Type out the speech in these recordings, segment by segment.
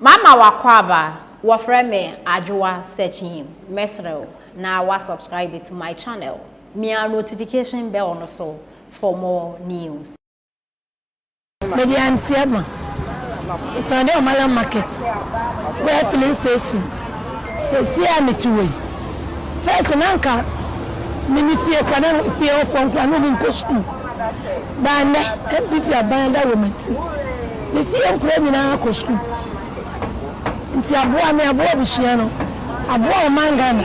Mama wakwaba wafreme ajwa searching mesrel na wa subscribe to my channel. Me a notification bell no so for more news. Maybe Antiama. It's on the Mallam market. Where filling station. So see me to way. First Nanka, Mimi fear Kana fear from Kanu school. Bande, MPP are banda woman. Me fear criminal school. Nti aboa me aboa bishia no aboa mangana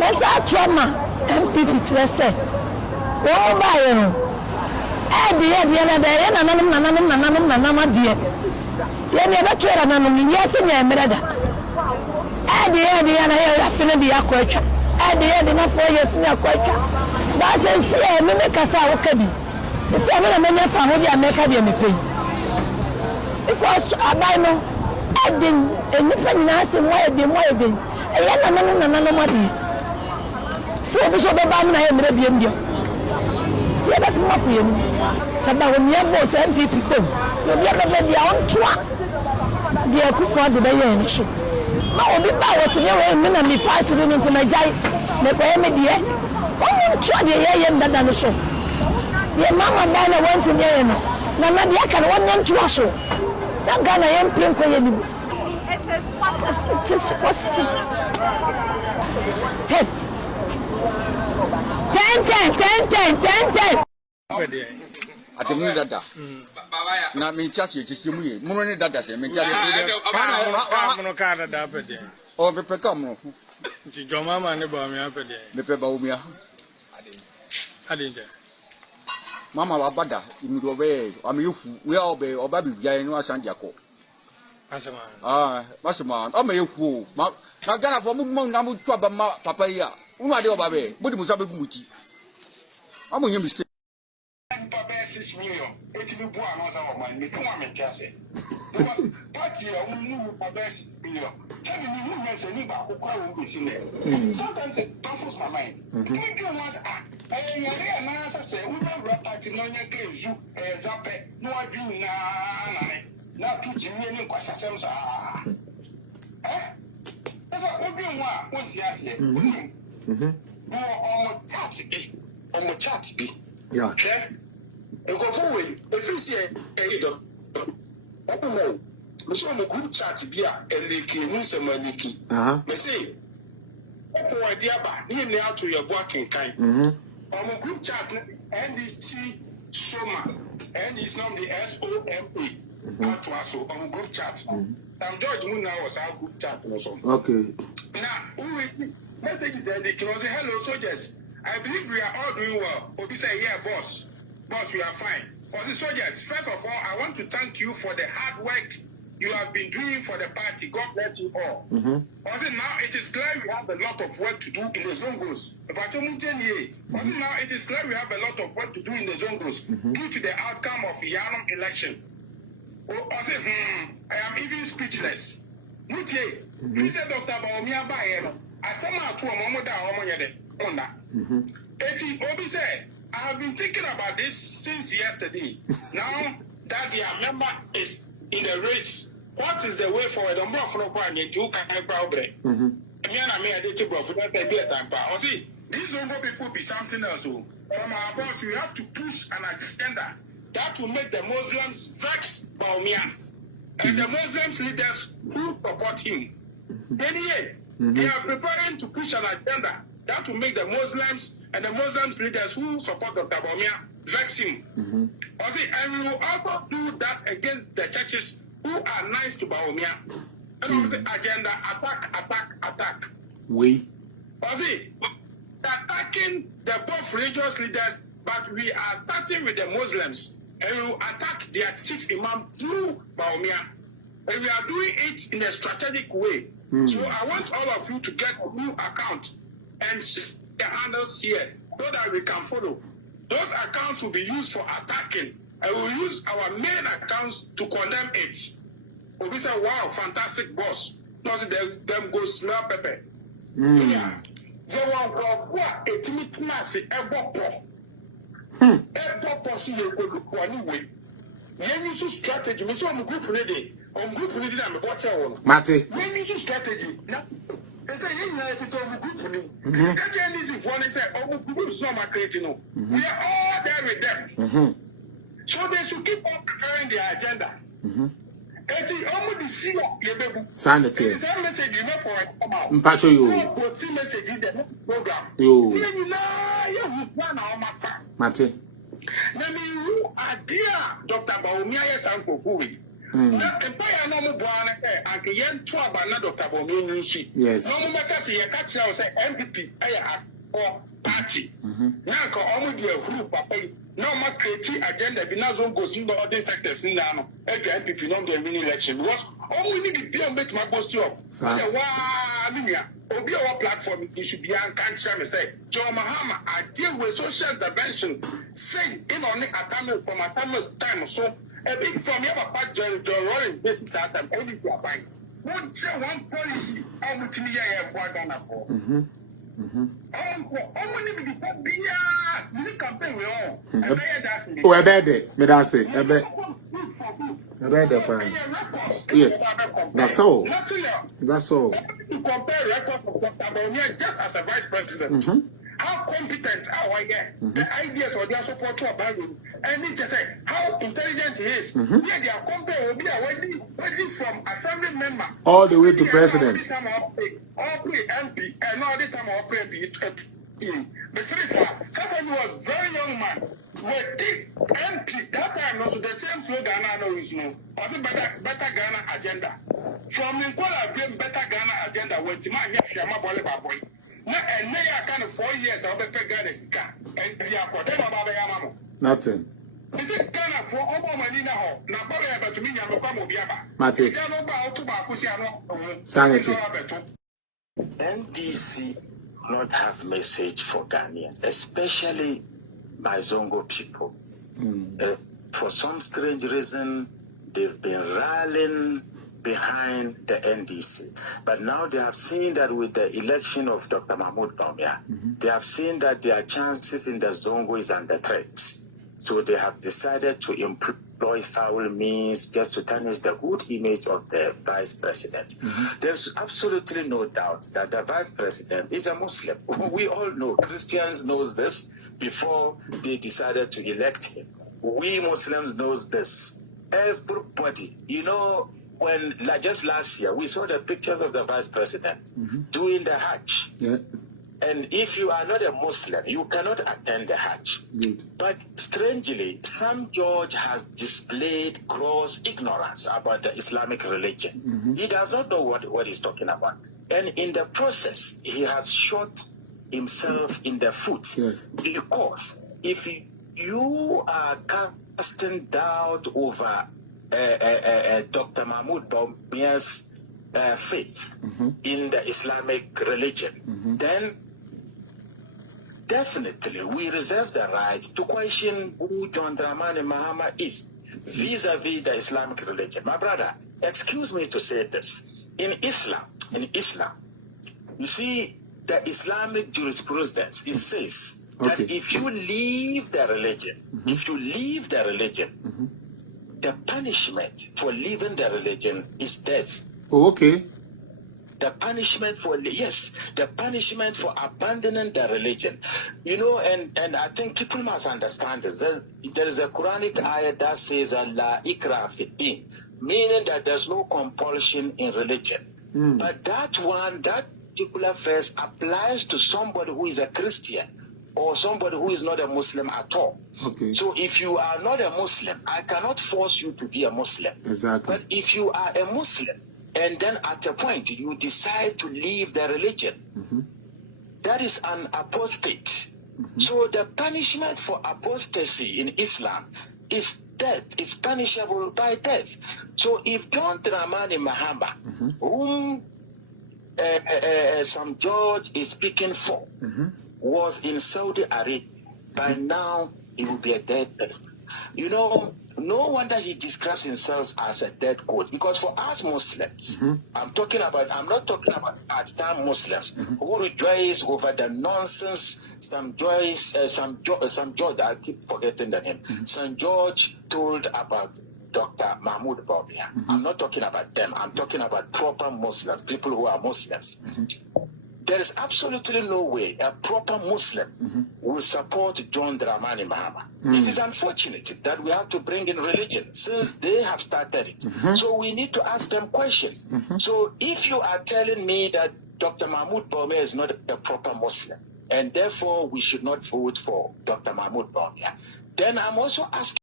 lesa trauma MPP kire se wo ba ye no de na da ye nananum ade ye ne be twera nanum ye se nya emerada de na ye afene de akotwa de na 4 years ni akotwa ba se si e me kasa wo kabi se me na menya fa ho de ameka de me pay because abai no Edin, and if I ask him why they more than a money. So, Bishop Obama, I am ready. See about what we Sabah when your boss and people you'll be able to be on track. They are for the Bayan show. Now, the powers in your way, men me passing into my jai, make a media. Oh, try the air than the show. Your mama Dana went in there. Nana, I can want to show. That Ghana am playing for you. It is possible. 10. At the minute that now me just you see me, money that does me. Oh, the Pecamo. Your mamma and the Bawumia. The Bawumia. I didn't. Mama Wabada, in the way, I mean, we all be or baby, Jano Sandiaco. Massaman, I may you fool. Now, Ghana for Mum Namu Papa Papaya, Umado Babe, but Musabi Muti. I'm on your mistake. Papa 6 million, 80 million was our mind, come on, Jesse. There was party, I knew Papa 6 million. Tell me, who has any back who will be seen there. Sometimes it baffles my mind. Think you was a man, say, we don't rap at no case, you as a pet, no, I do not to Jimmy and Quassams. That's what we want, yes, more on the chat be. Yeah. Go forward, if you say, oh, Monsieur, I'm a group chat be a leaky, Mr. Maliki. Me say, for a dear bar, near to your working kind. I'm a group chat, NDC Soma, and it's not the SOMA. Out to us on group chat. I'm George Moon now was our group chat also. Okay. Now, message is that they can say, hello, soldiers. I believe we are all doing well. Obi say, yeah, boss. Boss, we are fine. For the soldiers, first of all, I want to thank you for the hard work you have been doing for the party. God bless you all. Also, now it is clear we have a lot of work to do in the Zongos. Also, now it is clear we have a lot of work to do in the Zongos due to the outcome of the Yanam election. Also, I am even speechless. Mutie, please, Dr. Bawumia Bayero. I said, I'm to a moment on that. Eti Obi said, I have been thinking about this since yesterday. Now that their member is in the race, what is the way forward? I'm not from one yet. You can help out there. These Zongo people be something else. From our boss, we have to push an agenda that will make the Muslims vex Bawumia and the Muslims leaders who support him. Anyway, they are preparing to push an agenda that will make the Muslims and the Muslims leaders who support Dr. Bawumia vex him. And we will also do that against the churches who are nice to Bawumia. And also agenda attack. We. Attacking the both religious leaders, but we are starting with the Muslims and we will attack their chief imam through Bawumia. And we are doing it in a strategic way. So I want all of you to get a new account and see the handles here so that we can follow. Those accounts will be used for attacking, and we'll use our main accounts to condemn it. We'll say, wow, fantastic boss. No, see, them go smell pepper. Yeah. They will go, what a timid class, a bopper. A bopper, see, you go anyway. When you use strategy, we saw a group ready. group need them watch out. Mate. When you strategy. Now they say you know if it group need. Catch any if one say groups not creating. We are all there with them. So they should keep on preparing their agenda. Eti omo di see your baby. Sanity. It's a message you know for come out. Mpacho you. Post message in the program. You. You know plan on my part. Mate. Na me you idea Dr. Bawumia Sanko Fuwi. Na empire no mo boane anke yen to abana Dr. Bawumia nsi. Yes. No mo meka say ye ka kira say MPP or party. Na ko omo di ehuru papa no ma create agenda bi na zone goes in the other sectors in now. MPP no do win election because omo need the PM bet my boss you. Wa minia obi our platform you should be an cancer me say John Mahama I deal with social intervention say in on atame from atame time so a big from your papa John rolling basics at them only for buying one say one policy how much me ya for Ghana for only be the bia this campaign we on Oh I bet it me that say I bet yes that's all to compare records of Dr. Bawumia just as a vice president. How competent are the ideas or their support to about him? And it just say how intelligent he is. Yeah, they are compared will be waiting from assembly member all the way to president. All play MP and all the time all play team. But seriously, sometimes he was very young man. With the MP that time also the same flow Ghana know is no. Also better Ghana agenda. From Nkola bring better Ghana agenda with my Yama Bole Baboy. Now and they are kind of 4 years I'll be Ghana Sika and the Apodema. Nothing. Is it Ghana for all money now? Now, but to me, I'm a Biaba. Mate. Sanity. NDC not have message for Ghanaians, especially my Zongo people. For some strange reason, they've been rallying behind the NDC. But now they have seen that with the election of Dr. Mahmoud Bawumia, they have seen that their chances in the Zongo is under threat. So they have decided to employ foul means just to tarnish the good image of the vice president. There's absolutely no doubt that the vice president is a Muslim. We all know, Christians knows this before they decided to elect him. We Muslims knows this. Everybody, you know, when just last year we saw the pictures of the vice president doing the Hajj. Yeah. And if you are not a Muslim, you cannot attend the Hajj. But strangely, some judge has displayed gross ignorance about the Islamic religion. He does not know what he's talking about. And in the process, he has shot himself in the foot. Yes. Because if you are casting doubt over Dr. Mahmoud Bawumia's faith in the Islamic religion, then definitely we reserve the right to question who John Dramani Mahama is vis-a-vis the Islamic religion. My brother, excuse me to say this. In Islam, you see, the Islamic jurisprudence, it says that if you leave the religion, the punishment for leaving the religion is death. Oh, okay. The punishment for abandoning the religion, you know, and I think people must understand this. There is a Quranic ayah that says Allah ikra fi din, meaning that there's no compulsion in religion. But that particular verse applies to somebody who is a Christian or somebody who is not a Muslim at all. Okay. So if you are not a Muslim, I cannot force you to be a Muslim. Exactly. But if you are a Muslim, and then at a point you decide to leave the religion, that is an apostate. So the punishment for apostasy in Islam is death. It's punishable by death. So if John Dramani Mahama, whom some judge is speaking for, was in Saudi Arabia, by now he will be a dead person. You know, no wonder he describes himself as a dead goat. Because for us Muslims, I'm not talking about part-time Muslims who rejoice over the nonsense. Some George, I keep forgetting the name. Some George told about Dr. Mahmoud Bawumia. I'm not talking about them. I'm talking about proper Muslims, people who are Muslims. There is absolutely no way a proper Muslim will support John Dramani Mahama. It is unfortunate that we have to bring in religion since they have started it. So we need to ask them questions. So if you are telling me that Dr. Mahmoud Bawumia is not a proper Muslim, and therefore we should not vote for Dr. Mahmoud Bawumia, then I'm also asking